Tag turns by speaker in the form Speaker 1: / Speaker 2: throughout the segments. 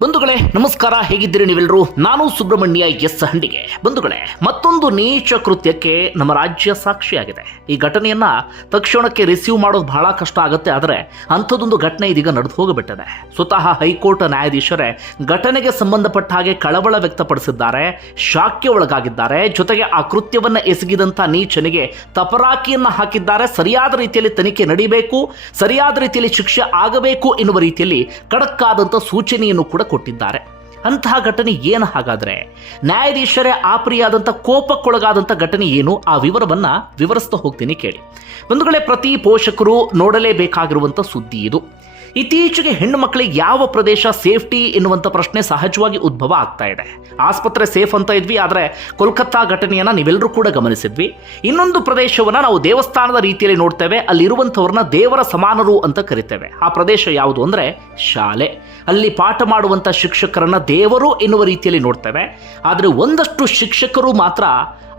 Speaker 1: ಬಂಧುಗಳೇ, ನಮಸ್ಕಾರ. ಹೇಗಿದ್ದೀರಿ ನೀವೆಲ್ಲರೂ? ನಾನು ಸುಬ್ರಹ್ಮಣ್ಯ ಎಸ್ ಹಂಡಿಗೆ. ಬಂಧುಗಳೇ, ಮತ್ತೊಂದು ನೀಚ ಕೃತ್ಯಕ್ಕೆ ನಮ್ಮ ರಾಜ್ಯ ಸಾಕ್ಷಿಯಾಗಿದೆ. ಈ ಘಟನೆಯನ್ನ ತಕ್ಷಣಕ್ಕೆ ರಿಸೀವ್ ಮಾಡೋದು ಬಹಳ ಕಷ್ಟ ಆಗುತ್ತೆ, ಆದರೆ ಅಂಥದ್ದೊಂದು ಘಟನೆ ಇದೀಗ ನಡೆದು ಹೋಗಿಬಿಟ್ಟಿದೆ. ಸ್ವತಃ ಹೈಕೋರ್ಟ್ ನ್ಯಾಯಾಧೀಶರೇ ಘಟನೆಗೆ ಸಂಬಂಧಪಟ್ಟ ಹಾಗೆ ಕಳವಳ ವ್ಯಕ್ತಪಡಿಸಿದ್ದಾರೆ, ಶಾಕ್ಯ ಒಳಗಾಗಿದ್ದಾರೆ. ಜೊತೆಗೆ ಆ ಕೃತ್ಯವನ್ನ ಎಸಗಿದಂಥ ನೀಚನಿಗೆ ತಪರಾಕಿಯನ್ನ ಹಾಕಿದ್ದಾರೆ. ಸರಿಯಾದ ರೀತಿಯಲ್ಲಿ ತನಿಖೆ ನಡೀಬೇಕು, ಸರಿಯಾದ ರೀತಿಯಲ್ಲಿ ಶಿಕ್ಷೆ ಆಗಬೇಕು ಎನ್ನುವ ರೀತಿಯಲ್ಲಿ ಕಡಕ್ಕಾದಂಥ ಸೂಚನೆಯನ್ನು ಕೂಡ ಕೊಟ್ಟಿದ್ದಾರೆ. ಅಂತಹ ಘಟನೆ ಏನು ಹಾಗಾದರೆ? ನ್ಯಾಯಾಧೀಶರೇ ಆಪ್ರಿಯಾದಂಥ ಕೋಪಕ್ಕೊಳಗಾದಂಥ ಘಟನೆ ಏನು? ಆ ವಿವರವನ್ನ ವಿವರಿಸ್ತಾ ಹೋಗ್ತೀನಿ ಕೇಳಿ. ಬಂಧುಗಳೇ, ಪ್ರತಿ ಪೋಷಕರು ನೋಡಲೇಬೇಕಾಗಿರುವಂಥ ಸುದ್ದಿ ಇದು. ಇತ್ತೀಚೆಗೆ ಹೆಣ್ಣು ಮಕ್ಕಳಿಗೆ ಯಾವ ಪ್ರದೇಶ ಸೇಫ್ಟಿ ಎನ್ನುವಂಥ ಪ್ರಶ್ನೆ ಸಹಜವಾಗಿ ಉದ್ಭವ ಆಗ್ತಾ ಇದೆ. ಆಸ್ಪತ್ರೆ ಸೇಫ್ ಅಂತ ಇದ್ವಿ, ಆದರೆ ಕೋಲ್ಕತ್ತಾ ಘಟನೆಯನ್ನು ನೀವೆಲ್ಲರೂ ಕೂಡ ಗಮನಿಸಿದ್ವಿ. ಇನ್ನೊಂದು ಪ್ರದೇಶವನ್ನು ನಾವು ದೇವಸ್ಥಾನದ ರೀತಿಯಲ್ಲಿ ನೋಡ್ತೇವೆ, ಅಲ್ಲಿರುವಂಥವ್ರನ್ನ ದೇವರ ಸಮಾನರು ಅಂತ ಕರಿತೇವೆ. ಆ ಪ್ರದೇಶ ಯಾವುದು ಅಂದರೆ ಶಾಲೆ. ಅಲ್ಲಿ ಪಾಠ ಮಾಡುವಂಥ ಶಿಕ್ಷಕರನ್ನ ದೇವರು ಎನ್ನುವ ರೀತಿಯಲ್ಲಿ ನೋಡ್ತೇವೆ. ಆದರೆ ಒಂದಷ್ಟು ಶಿಕ್ಷಕರು ಮಾತ್ರ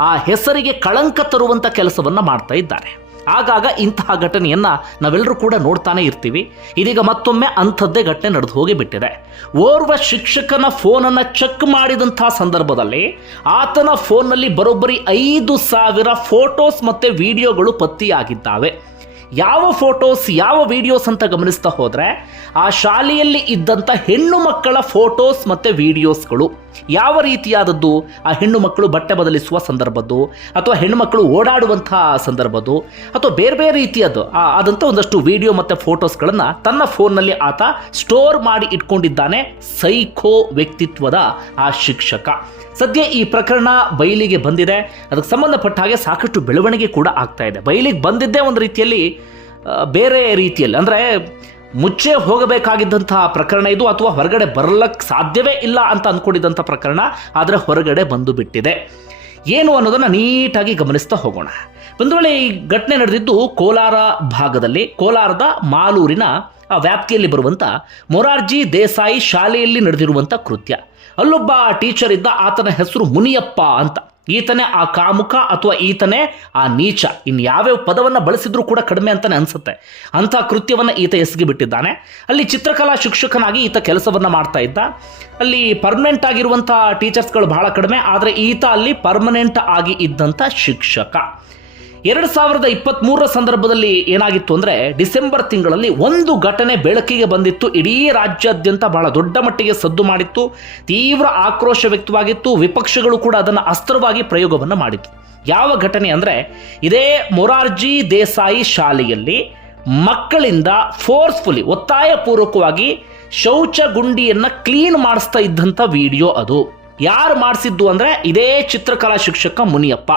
Speaker 1: ಆ ಹೆಸರಿಗೆ ಕಳಂಕ ತರುವಂಥ ಕೆಲಸವನ್ನು ಮಾಡ್ತಾ ಇದ್ದಾರೆ. ಆಗಾಗ ಇಂತಹ ಘಟನೆಯನ್ನ ನಾವೆಲ್ಲರೂ ಕೂಡ ನೋಡ್ತಾನೆ ಇರ್ತೀವಿ. ಇದೀಗ ಮತ್ತೊಮ್ಮೆ ಅಂಥದ್ದೇ ಘಟನೆ ನಡೆದು ಹೋಗಿ ಬಿಟ್ಟಿದೆ. ಓರ್ವ ಶಿಕ್ಷಕನ ಫೋನನ್ನು ಚೆಕ್ ಮಾಡಿದಂತಹ ಸಂದರ್ಭದಲ್ಲಿ ಆತನ ಫೋನ್ನಲ್ಲಿ ಬರೋಬ್ಬರಿ ಐದು ಸಾವಿರ ಫೋಟೋಸ್ ಮತ್ತೆ ವಿಡಿಯೋಗಳು ಪತ್ತೆಯಾಗಿದ್ದಾವೆ. ಯಾವ ಫೋಟೋಸ್, ಯಾವ ವಿಡಿಯೋಸ್ ಅಂತ ಗಮನಿಸ್ತಾ ಹೋದರೆ, ಆ ಶಾಲೆಯಲ್ಲಿ ಇದ್ದಂಥ ಹೆಣ್ಣು ಮಕ್ಕಳ ಫೋಟೋಸ್ ಮತ್ತು ವಿಡಿಯೋಸ್ಗಳು ಯಾವ ರೀತಿಯಾದದ್ದು? ಆ ಹೆಣ್ಣು ಮಕ್ಕಳು ಬಟ್ಟೆ ಬದಲಿಸುವ ಸಂದರ್ಭದ್ದು, ಅಥವಾ ಹೆಣ್ಣು ಮಕ್ಕಳು ಓಡಾಡುವಂತಹ ಸಂದರ್ಭದ್ದು, ಅಥವಾ ಬೇರೆ ಬೇರೆ ರೀತಿಯದ್ದು ಆದಂಥ ಒಂದಷ್ಟು ವಿಡಿಯೋ ಮತ್ತು ಫೋಟೋಸ್ಗಳನ್ನು ತನ್ನ ಫೋನ್ನಲ್ಲಿ ಆತ ಸ್ಟೋರ್ ಮಾಡಿ ಇಟ್ಕೊಂಡಿದ್ದಾನೆ ಸೈಕೋ ವ್ಯಕ್ತಿತ್ವದ ಆ ಶಿಕ್ಷಕ. ಸದ್ಯ ಈ ಪ್ರಕರಣ ಬಯಲಿಗೆ ಬಂದಿದೆ. ಅದಕ್ಕೆ ಸಂಬಂಧಪಟ್ಟ ಹಾಗೆ ಸಾಕಷ್ಟು ಬೆಳವಣಿಗೆ ಕೂಡ ಆಗ್ತಾ ಇದೆ. ಬಯಲಿಗೆ ಬಂದಿದ್ದೇ ಒಂದು ರೀತಿಯಲ್ಲಿ ಬೇರೆ ರೀತಿಯಲ್ಲಿ, ಅಂದರೆ ಮುಚ್ಚೆ ಹೋಗಬೇಕಾಗಿದ್ದಂತಹ ಪ್ರಕರಣ ಇದು ಅಥವಾ ಹೊರಗಡೆ ಬರಲಕ್ಕೆ ಸಾಧ್ಯವೇ ಇಲ್ಲ ಅಂತ ಅಂದ್ಕೊಂಡಿದ್ದಂಥ ಪ್ರಕರಣ, ಆದರೆ ಹೊರಗಡೆ ಬಂದು ಬಿಟ್ಟಿದೆ. ಏನು ಅನ್ನೋದನ್ನು ನೀಟಾಗಿ ಗಮನಿಸ್ತಾ ಹೋಗೋಣ. ಒಂದು ಈ ಘಟನೆ ನಡೆದಿದ್ದು ಕೋಲಾರ ಭಾಗದಲ್ಲಿ, ಕೋಲಾರದ ಮಾಲೂರಿನ ಆ ವ್ಯಾಪ್ತಿಯಲ್ಲಿ ಬರುವಂಥ ಮೊರಾರ್ಜಿ ದೇಸಾಯಿ ಶಾಲೆಯಲ್ಲಿ ನಡೆದಿರುವಂಥ ಕೃತ್ಯ. ಅಲ್ಲೊಬ್ಬ ಟೀಚರ್ ಇದ್ದ, ಆತನ ಹೆಸರು ಮುನಿಯಪ್ಪ ಅಂತ. ಈತನೇ ಆ ಕಾಮುಕ ಅಥವಾ ಈತನೇ ಆ ನೀಚ. ಇನ್ನು ಯಾವ್ಯಾವ ಪದವನ್ನು ಬಳಸಿದ್ರೂ ಕೂಡ ಕಡಿಮೆ ಅಂತಾನೆ ಅನ್ಸುತ್ತೆ. ಅಂಥ ಕೃತ್ಯವನ್ನು ಈತ ಎಸಗಿ ಬಿಟ್ಟಿದ್ದಾನೆ. ಅಲ್ಲಿ ಚಿತ್ರಕಲಾ ಶಿಕ್ಷಕನಾಗಿ ಈತ ಕೆಲಸವನ್ನು ಮಾಡ್ತಾ ಇದ್ದ. ಅಲ್ಲಿ ಪರ್ಮನೆಂಟ್ ಆಗಿರುವಂಥ ಟೀಚರ್ಸ್ಗಳು ಬಹಳ ಕಡಿಮೆ, ಆದರೆ ಈತ ಅಲ್ಲಿ ಪರ್ಮನೆಂಟ್ ಆಗಿ ಇದ್ದಂಥ ಶಿಕ್ಷಕ. ಎರಡು ಸಾವಿರದ ಇಪ್ಪತ್ತ್ಮೂರರ ಸಂದರ್ಭದಲ್ಲಿ ಏನಾಗಿತ್ತು ಅಂದರೆ ಡಿಸೆಂಬರ್ ತಿಂಗಳಲ್ಲಿ ಒಂದು ಘಟನೆ ಬೆಳಕಿಗೆ ಬಂದಿತ್ತು. ಇಡೀ ರಾಜ್ಯಾದ್ಯಂತ ಬಹಳ ದೊಡ್ಡ ಮಟ್ಟಿಗೆ ಸದ್ದು ಮಾಡಿತ್ತು. ತೀವ್ರ ಆಕ್ರೋಶ ವ್ಯಕ್ತವಾಗಿತ್ತು. ವಿಪಕ್ಷಗಳು ಕೂಡ ಅದನ್ನು ಅಸ್ತ್ರವಾಗಿ ಪ್ರಯೋಗವನ್ನು ಮಾಡಿತ್ತು. ಯಾವ ಘಟನೆ ಅಂದರೆ ಇದೇ ಮೊರಾರ್ಜಿ ದೇಸಾಯಿ ಶಾಲೆಯಲ್ಲಿ ಮಕ್ಕಳಿಂದ ಫೋರ್ಸ್ಫುಲಿ ಒತ್ತಾಯಪೂರ್ವಕವಾಗಿ ಶೌಚ ಗುಂಡಿಯನ್ನು ಕ್ಲೀನ್ ಮಾಡಿಸ್ತಾ ಇದ್ದಂಥ ವಿಡಿಯೋ ಅದು. ಯಾರು ಮಾಡಿಸಿದ್ದು ಅಂದರೆ ಇದೇ ಚಿತ್ರಕಲಾ ಶಿಕ್ಷಕ ಮುನಿಯಪ್ಪ.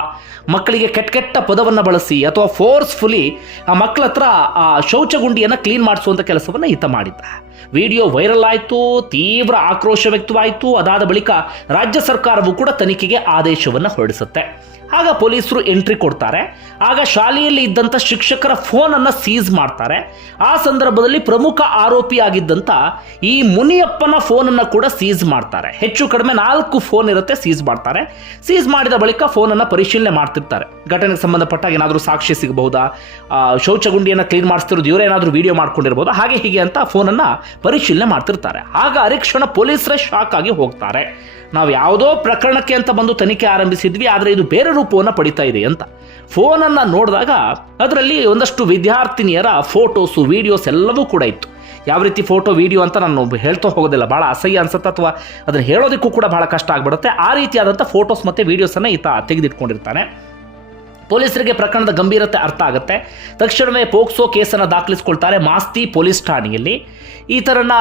Speaker 1: ಮಕ್ಕಳಿಗೆ ಕೆಟ್ಟ ಕೆಟ್ಟ ಪದವನ್ನು ಬಳಸಿ ಅಥವಾ ಫೋರ್ಸ್ಫುಲಿ ಆ ಮಕ್ಕಳ ಹತ್ರ ಆ ಶೌಚಗುಂಡಿಯನ್ನು ಕ್ಲೀನ್ ಮಾಡಿಸುವಂಥ ಕೆಲಸವನ್ನು ಈತ ಮಾಡಿದ್ದ. ವಿಡಿಯೋ ವೈರಲ್ ಆಯಿತು, ತೀವ್ರ ಆಕ್ರೋಶ ವ್ಯಕ್ತವಾಯಿತು. ಅದಾದ ಬಳಿಕ ರಾಜ್ಯ ಸರ್ಕಾರವು ಕೂಡ ತನಿಖೆಗೆ ಆದೇಶವನ್ನು ಹೊರಡಿಸುತ್ತೆ. ಆಗ ಪೊಲೀಸರು ಎಂಟ್ರಿ ಕೊಡ್ತಾರೆ. ಆಗ ಶಾಲೆಯಲ್ಲಿ ಇದ್ದಂಥ ಶಿಕ್ಷಕರ ಫೋನನ್ನು ಸೀಸ್ ಮಾಡ್ತಾರೆ. ಆ ಸಂದರ್ಭದಲ್ಲಿ ಪ್ರಮುಖ ಆರೋಪಿಯಾಗಿದ್ದಂಥ ಈ ಮುನಿಯಪ್ಪನ ಫೋನನ್ನು ಕೂಡ ಸೀಸ್ ಮಾಡ್ತಾರೆ. ಹೆಚ್ಚು ಕಡಿಮೆ ನಾಲ್ಕು ಫೋನ್ ಇರುತ್ತೆ ಸೀಸ್ ಮಾಡ್ತಾರೆ. ಸೀಸ್ ಮಾಡಿದ ಬಳಿಕ ಫೋನನ್ನು ಪರಿಶೀಲನೆ ಮಾಡ್ತಿರ್ತಾರೆ. ಘಟನೆಗೆ ಸಂಬಂಧಪಟ್ಟ ಏನಾದರೂ ಸಾಕ್ಷಿ ಸಿಗಬಹುದಾ? ಶೌಚಗುಂಡಿಯನ್ನ ಶೌಚಗುಂಡಿಯನ್ನು ಕ್ಲೀನ್ ಮಾಡಿಸ್ತಿರೋದು ಇವರೇನಾದರೂ ವಿಡಿಯೋ ಮಾಡ್ಕೊಂಡಿರ್ಬೋದು? ಹಾಗೆ ಹೀಗೆ ಅಂತ ಫೋನನ್ನು ಪರಿಶೀಲನೆ ಮಾಡ್ತಿರ್ತಾರೆ. ಆಗ ಅರಿಕ್ಷಣ ಪೊಲೀಸರ ಶಾಕ್ ಆಗಿ ಹೋಗ್ತಾರೆ. ನಾವು ಯಾವುದೋ ಪ್ರಕರಣಕ್ಕೆ ಅಂತ ಬಂದು ತನಿಖೆ ಆರಂಭಿಸಿದ್ವಿ, ಆದರೆ ಇದು ಬೇರೆ ರೂಪವನ್ನು ಪಡಿತಾ ಇದೆ ಅಂತ. ಫೋನನ್ನು ನೋಡಿದಾಗ ಅದರಲ್ಲಿ ಒಂದಷ್ಟು ವಿದ್ಯಾರ್ಥಿನಿಯರ ಫೋಟೋಸು ವಿಡಿಯೋಸ್ ಎಲ್ಲವೂ ಕೂಡ ಇತ್ತು. ಯಾವ ರೀತಿ ಫೋಟೋ, ವಿಡಿಯೋ ಅಂತ ನಾನು ಹೇಳ್ತಾ ಹೋಗೋದಿಲ್ಲ. ಭಾಳ ಅಸಹ್ಯ ಅನ್ಸುತ್ತೆ ಅಥವಾ ಅದನ್ನು ಹೇಳೋದಕ್ಕೂ ಕೂಡ ಭಾಳ ಕಷ್ಟ ಆಗಿಬಿಡುತ್ತೆ. ಆ ರೀತಿಯಾದಂಥ ಫೋಟೋಸ್ ಮತ್ತು ವೀಡಿಯೋಸನ್ನು ಈತ ತೆಗೆದಿಟ್ಕೊಂಡಿರ್ತಾನೆ. ಪೊಲೀಸರಿಗೆ ಪ್ರಕರಣದ ಗಂಭೀರತೆ ಅರ್ಥ ಆಗುತ್ತೆ. ತಕ್ಷಣವೇ ಪೋಕ್ಸೋ ಕೇಸನ್ನು ದಾಖಲಿಸಿಕೊಳ್ತಾರೆ ಮಾಸ್ತಿ ಪೊಲೀಸ್ ಠಾಣೆಯಲ್ಲಿ. ಈತರನ್ನ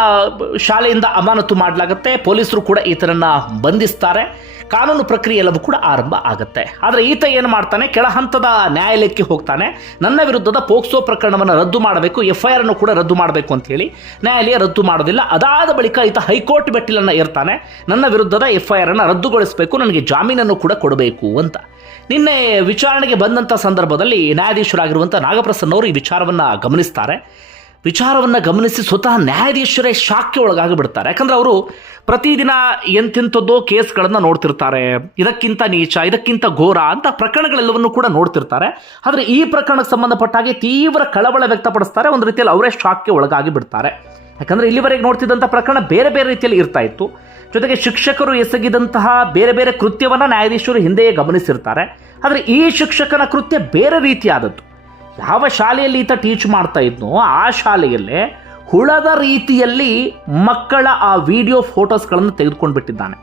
Speaker 1: ಶಾಲೆಯಿಂದ ಅಮಾನತು ಮಾಡಲಾಗುತ್ತೆ. ಪೊಲೀಸರು ಕೂಡ ಈತರನ್ನ ಬಂಧಿಸ್ತಾರೆ. ಕಾನೂನು ಪ್ರಕ್ರಿಯೆ ಎಲ್ಲವೂ ಕೂಡ ಆರಂಭ ಆಗುತ್ತೆ. ಆದರೆ ಈತ ಏನು ಮಾಡ್ತಾನೆ? ಕೆಳ ಹಂತದ ನ್ಯಾಯಾಲಯಕ್ಕೆ ಹೋಗ್ತಾನೆ. ನನ್ನ ವಿರುದ್ಧದ ಪೋಕ್ಸೋ ಪ್ರಕರಣವನ್ನು ರದ್ದು ಮಾಡಬೇಕು ಎಫ್ ಐ ಆರ್ ಅನ್ನು ಕೂಡ ರದ್ದು ಮಾಡಬೇಕು ಅಂತ ಹೇಳಿ ನ್ಯಾಯಾಲಯ ರದ್ದು ಮಾಡೋದಿಲ್ಲ ಅದಾದ ಬಳಿಕ ಈತ ಹೈಕೋರ್ಟ್ ಮೆಟ್ಟಿಲನ್ನು ಇರ್ತಾನೆ ನನ್ನ ವಿರುದ್ಧದ ಎಫ್ ಐ ಆರ್ ಅನ್ನು ರದ್ದುಗೊಳಿಸಬೇಕು, ನನಗೆ ಜಾಮೀನನ್ನು ಕೂಡ ಕೊಡಬೇಕು ಅಂತ. ನಿನ್ನೆ ವಿಚಾರಣೆಗೆ ಬಂದಂಥ ಸಂದರ್ಭದಲ್ಲಿ ನ್ಯಾಯಾಧೀಶರಾಗಿರುವಂಥ ನಾಗಪ್ರಸನ್ನವರು ಈ ವಿಚಾರವನ್ನು ಗಮನಿಸ್ತಾರೆ. ವಿಚಾರವನ್ನು ಗಮನಿಸಿ ಸ್ವತಃ ನ್ಯಾಯಾಧೀಶರೇ ಶಾಕ್ಗೆ ಒಳಗಾಗಿಬಿಡ್ತಾರೆ. ಯಾಕಂದ್ರೆ ಅವರು ಪ್ರತಿದಿನ ಎಂತೆಂಥದ್ದೋ ಕೇಸ್ಗಳನ್ನು ನೋಡ್ತಿರ್ತಾರೆ. ಇದಕ್ಕಿಂತ ನೀಚ, ಇದಕ್ಕಿಂತ ಘೋರ ಅಂತ ಪ್ರಕರಣಗಳೆಲ್ಲವನ್ನು ಕೂಡ ನೋಡ್ತಿರ್ತಾರೆ. ಆದರೆ ಈ ಪ್ರಕರಣಕ್ಕೆ ಸಂಬಂಧಪಟ್ಟ ಹಾಗೆ ತೀವ್ರ ಕಳವಳ ವ್ಯಕ್ತಪಡಿಸ್ತಾರೆ. ಒಂದು ರೀತಿಯಲ್ಲಿ ಅವರೇ ಶಾಕ್ಗೆ ಒಳಗಾಗಿ ಬಿಡ್ತಾರೆ ಯಾಕಂದರೆ ಇಲ್ಲಿವರೆಗೆ ನೋಡ್ತಿದ್ದಂಥ ಪ್ರಕರಣ ಬೇರೆ ಬೇರೆ ರೀತಿಯಲ್ಲಿ ಇರ್ತಾ ಇತ್ತು. ಜೊತೆಗೆ ಶಿಕ್ಷಕರು ಎಸಗಿದಂತಹ ಬೇರೆ ಬೇರೆ ಕೃತ್ಯವನ್ನು ನ್ಯಾಯಾಧೀಶರು ಹಿಂದೆಯೇ ಗಮನಿಸಿರ್ತಾರೆ. ಆದರೆ ಈ ಶಿಕ್ಷಕನ ಕೃತ್ಯ ಬೇರೆ ರೀತಿಯಾದದ್ದು. ಯಾವ ಶಾಲೆಯಲ್ಲಿ ಈತ ಟೀಚ್ ಮಾಡ್ತಾ ಇದ್ನೋ ಆ ಶಾಲೆಯಲ್ಲೇ ಹುಳದ ರೀತಿಯಲ್ಲಿ ಮಕ್ಕಳ ಆ ವಿಡಿಯೋ ಫೋಟೋಸ್ಗಳನ್ನು ತೆಗೆದುಕೊಂಡು ಬಿಟ್ಟಿದ್ದಾನೆ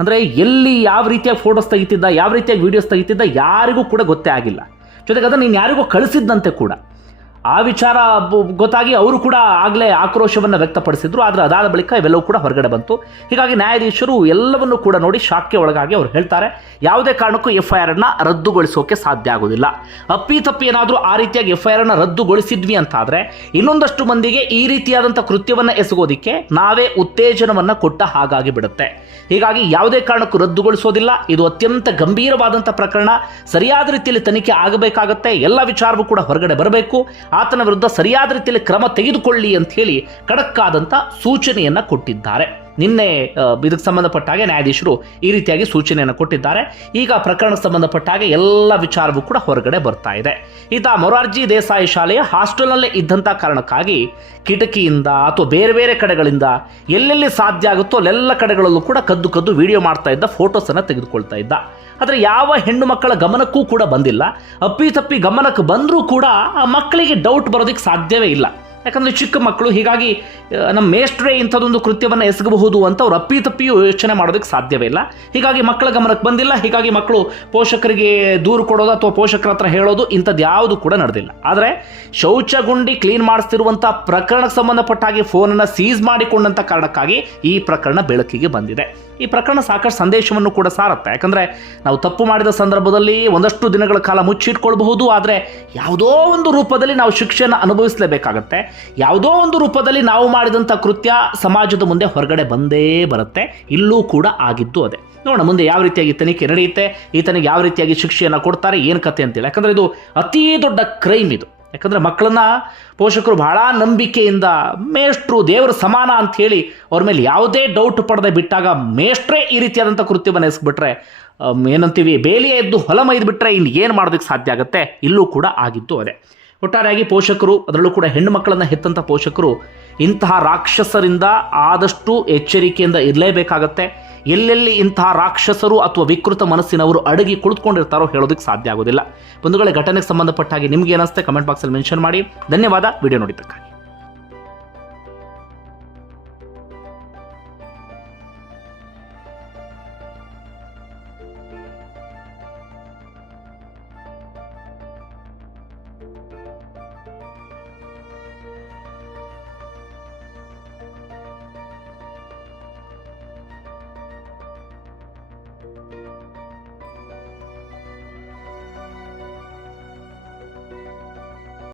Speaker 1: ಅಂದರೆ ಎಲ್ಲಿ ಯಾವ ರೀತಿಯಾಗಿ ಫೋಟೋಸ್ ತೆಗಿತಿದ್ದ, ಯಾವ ರೀತಿಯಾಗಿ ವೀಡಿಯೋಸ್ ತೆಗಿತಿದ್ದ ಯಾರಿಗೂ ಕೂಡ ಗೊತ್ತೇ ಆಗಿಲ್ಲ. ಜೊತೆಗೆ ಅದನ್ನು ನೀನು ಯಾರಿಗೂ ಕಳಿಸಿದ್ದಂತೆ ಕೂಡ. ಆ ವಿಚಾರ ಗೊತ್ತಾಗಿ ಅವರು ಕೂಡ ಆಗಲೇ ಆಕ್ರೋಶವನ್ನು ವ್ಯಕ್ತಪಡಿಸಿದ್ರು. ಆದರೆ ಅದಾದ ಬಳಿಕ ಇವೆಲ್ಲವೂ ಕೂಡ ಹೊರಗಡೆ ಬಂತು. ಹೀಗಾಗಿ ನ್ಯಾಯಾಧೀಶರು ಎಲ್ಲವನ್ನೂ ಕೂಡ ನೋಡಿ ಶಾಕ್ಗೆ ಒಳಗಾಗಿ ಅವ್ರು ಹೇಳ್ತಾರೆ, ಯಾವುದೇ ಕಾರಣಕ್ಕೂ ಎಫ್ ಐ ಆರನ್ನು ರದ್ದುಗೊಳಿಸೋಕೆ ಸಾಧ್ಯ ಆಗೋದಿಲ್ಲ. ಅಪ್ಪಿ ತಪ್ಪಿ ಏನಾದರೂ ಆ ರೀತಿಯಾಗಿ ಎಫ್ ಐ ಆರ್ನ ರದ್ದುಗೊಳಿಸಿದ್ವಿ ಅಂತಾದರೆ, ಇನ್ನೊಂದಷ್ಟು ಮಂದಿಗೆ ಈ ರೀತಿಯಾದಂಥ ಕೃತ್ಯವನ್ನು ಎಸಗೋದಿಕ್ಕೆ ನಾವೇ ಉತ್ತೇಜನವನ್ನು ಕೊಟ್ಟ ಹಾಗಾಗಿ ಬಿಡುತ್ತೆ. ಹೀಗಾಗಿ ಯಾವುದೇ ಕಾರಣಕ್ಕೂ ರದ್ದುಗೊಳಿಸೋದಿಲ್ಲ. ಇದು ಅತ್ಯಂತ ಗಂಭೀರವಾದಂಥ ಪ್ರಕರಣ. ಸರಿಯಾದ ರೀತಿಯಲ್ಲಿ ತನಿಖೆ ಆಗಬೇಕಾಗತ್ತೆ. ಎಲ್ಲ ವಿಚಾರವೂ ಕೂಡ ಹೊರಗಡೆ ಬರಬೇಕು. ಆತನ ವಿರುದ್ಧ ಸರಿಯಾದ ರೀತಿಯಲ್ಲಿ ಕ್ರಮ ತೆಗೆದುಕೊಳ್ಳಿ ಅಂತ ಹೇಳಿ ಖಡಕ್ಕಾದಂಥ ಸೂಚನೆಯನ್ನು ಕೊಟ್ಟಿದ್ದಾರೆ. ನಿನ್ನೆ ಇದಕ್ಕೆ ಸಂಬಂಧಪಟ್ಟ ಹಾಗೆ ನ್ಯಾಯಾಧೀಶರು ಈ ರೀತಿಯಾಗಿ ಸೂಚನೆಯನ್ನು ಕೊಟ್ಟಿದ್ದಾರೆ. ಈಗ ಪ್ರಕರಣಕ್ಕೆ ಸಂಬಂಧಪಟ್ಟ ಹಾಗೆ ಎಲ್ಲ ವಿಚಾರವೂ ಕೂಡ ಹೊರಗಡೆ ಬರ್ತಾ ಇದೆ. ಈತ ಮೊರಾರ್ಜಿ ದೇಸಾಯಿ ಶಾಲೆಯ ಹಾಸ್ಟೆಲ್ನಲ್ಲೇ ಇದ್ದಂಥ ಕಾರಣಕ್ಕಾಗಿ ಕಿಟಕಿಯಿಂದ ಅಥವಾ ಬೇರೆ ಬೇರೆ ಕಡೆಗಳಿಂದ ಎಲ್ಲೆಲ್ಲಿ ಸಾಧ್ಯ ಆಗುತ್ತೋ ಅಲ್ಲೆಲ್ಲ ಕಡೆಗಳಲ್ಲೂ ಕೂಡ ಕದ್ದು ಕದ್ದು ವಿಡಿಯೋ ಮಾಡ್ತಾ ಇದ್ದ, ಫೋಟೋಸನ್ನು ತೆಗೆದುಕೊಳ್ತಾ ಇದ್ದ. ಆದರೆ ಯಾವ ಹೆಣ್ಣು ಮಕ್ಕಳ ಗಮನಕ್ಕೂ ಕೂಡ ಬಂದಿಲ್ಲ. ಅಪ್ಪಿ ತಪ್ಪಿ ಗಮನಕ್ಕೆ ಬಂದರೂ ಕೂಡ ಆ ಮಕ್ಕಳಿಗೆ ಡೌಟ್ ಬರೋದಕ್ಕೆ ಸಾಧ್ಯವೇ ಇಲ್ಲ. ಯಾಕಂದರೆ ಚಿಕ್ಕ ಮಕ್ಕಳು ಹೀಗಾಗಿ ನಮ್ಮ ಮೇಷ್ಟ್ರೇ ಇಂಥದ್ದೊಂದು ಕೃತ್ಯವನ್ನು ಎಸಗಬಹುದು ಅಂತ ಅವ್ರು ಅಪ್ಪಿ ತಪ್ಪಿಯೂ ಯೋಚನೆ ಮಾಡೋದಕ್ಕೆ ಸಾಧ್ಯವೇ ಇಲ್ಲ. ಹೀಗಾಗಿ ಮಕ್ಕಳ ಗಮನಕ್ಕೆ ಬಂದಿಲ್ಲ. ಹೀಗಾಗಿ ಮಕ್ಕಳು ಪೋಷಕರಿಗೆ ದೂರು ಕೊಡೋದು ಅಥವಾ ಪೋಷಕರ ಹತ್ರ ಹೇಳೋದು ಇಂಥದ್ದು ಯಾವುದು ಕೂಡ ನಡೆದಿಲ್ಲ. ಆದರೆ ಶೌಚಗುಂಡಿ ಕ್ಲೀನ್ ಮಾಡಿಸ್ತಿರುವಂಥ ಪ್ರಕರಣಕ್ಕೆ ಸಂಬಂಧಪಟ್ಟ ಹಾಗೆ ಫೋನನ್ನು ಸೀಸ್ ಮಾಡಿಕೊಂಡಂಥ ಕಾರಣಕ್ಕಾಗಿ ಈ ಪ್ರಕರಣ ಬೆಳಕಿಗೆ ಬಂದಿದೆ. ಈ ಪ್ರಕರಣ ಸಾಕಷ್ಟು ಸಂದೇಶವನ್ನು ಕೂಡ ಸಾರುತ್ತೆ. ಯಾಕಂದರೆ ನಾವು ತಪ್ಪು ಮಾಡಿದ ಸಂದರ್ಭದಲ್ಲಿ ಒಂದಷ್ಟು ದಿನಗಳ ಕಾಲ ಮುಚ್ಚಿಟ್ಕೊಳ್ಬಹುದು ಆದರೆ ಯಾವುದೋ ಒಂದು ರೂಪದಲ್ಲಿ ನಾವು ಶಿಕ್ಷೆಯನ್ನು ಅನುಭವಿಸಲೇಬೇಕಾಗತ್ತೆ. ಯಾವುದೋ ಒಂದು ರೂಪದಲ್ಲಿ ನಾವು ಮಾಡಿದಂಥ ಕೃತ್ಯ ಸಮಾಜದ ಮುಂದೆ ಹೊರಗಡೆ ಬಂದೇ ಬರುತ್ತೆ. ಇಲ್ಲೂ ಕೂಡ ಆಗಿದ್ದು ಅದೇ. ನೋಡೋಣ, ಮುಂದೆ ಯಾವ ರೀತಿಯಾಗಿ ತನಿಖೆ ನಡೆಯುತ್ತೆ, ಈತನಿಗೆ ಯಾವ ರೀತಿಯಾಗಿ ಶಿಕ್ಷೆಯನ್ನು ಕೊಡ್ತಾರೆ, ಏನು ಕತೆ ಅಂತೇಳಿ. ಯಾಕಂದರೆ ಇದು ಅತೀ ದೊಡ್ಡ ಕ್ರೈಮ್ ಇದು. ಯಾಕಂದರೆ ಮಕ್ಕಳನ್ನ ಪೋಷಕರು ಬಹಳ ನಂಬಿಕೆಯಿಂದ ಮೇಷ್ಟ್ರು ದೇವರ ಸಮಾನ ಅಂತ ಹೇಳಿ ಅವ್ರ ಮೇಲೆ ಯಾವುದೇ ಡೌಟ್ ಪಡೆದೇ ಬಿಟ್ಟಾಗ ಮೇಷ್ಟ್ರೇ ಈ ರೀತಿಯಾದಂಥ ಕೃತ್ಯವನ್ನು ಎಸ್ಬಿಟ್ರೆ ಏನಂತೀವಿ, ಬೇಲಿಯ ಎದ್ದು ಹೊಲ ಮೈದು ಬಿಟ್ಟರೆ ಇನ್ನು ಏನು ಮಾಡೋದಕ್ಕೆ ಸಾಧ್ಯ ಆಗುತ್ತೆ? ಇಲ್ಲೂ ಕೂಡ ಆಗಿದ್ದು ಅದೇ. ಒಟ್ಟಾರೆಯಾಗಿ ಪೋಷಕರು, ಅದರಲ್ಲೂ ಕೂಡ ಹೆಣ್ಣು ಮಕ್ಕಳನ್ನು ಹೆತ್ತಂಥ ಪೋಷಕರು ಇಂತಹ ರಾಕ್ಷಸರಿಂದ ಆದಷ್ಟು ಎಚ್ಚರಿಕೆಯಿಂದ ಇರಲೇಬೇಕಾಗತ್ತೆ. ಎಲ್ಲೆಲ್ಲಿ ಇಂತಹ ರಾಕ್ಷಸರು ಅಥವಾ ವಿಕೃತ ಮನಸ್ಸಿನವರು ಅಡಗಿ ಕುಳಿತುಕೊಂಡಿರ್ತಾರೋ ಹೇಳೋದಕ್ಕೆ ಸಾಧ್ಯ ಆಗೋದಿಲ್ಲ. ಬಂಧುಗಳ, ಘಟನೆಗೆ ಸಂಬಂಧಪಟ್ಟ ಹಾಗೆ ನಿಮ್ಗೆ ಏನಿಸುತ್ತೆ ಕಮೆಂಟ್ ಬಾಕ್ಸಲ್ಲಿ ಮೆನ್ಷನ್ ಮಾಡಿ. ಧನ್ಯವಾದ. ವಿಡಿಯೋ ನೋಡಿದ್ದಕ್ಕಾಗಿ.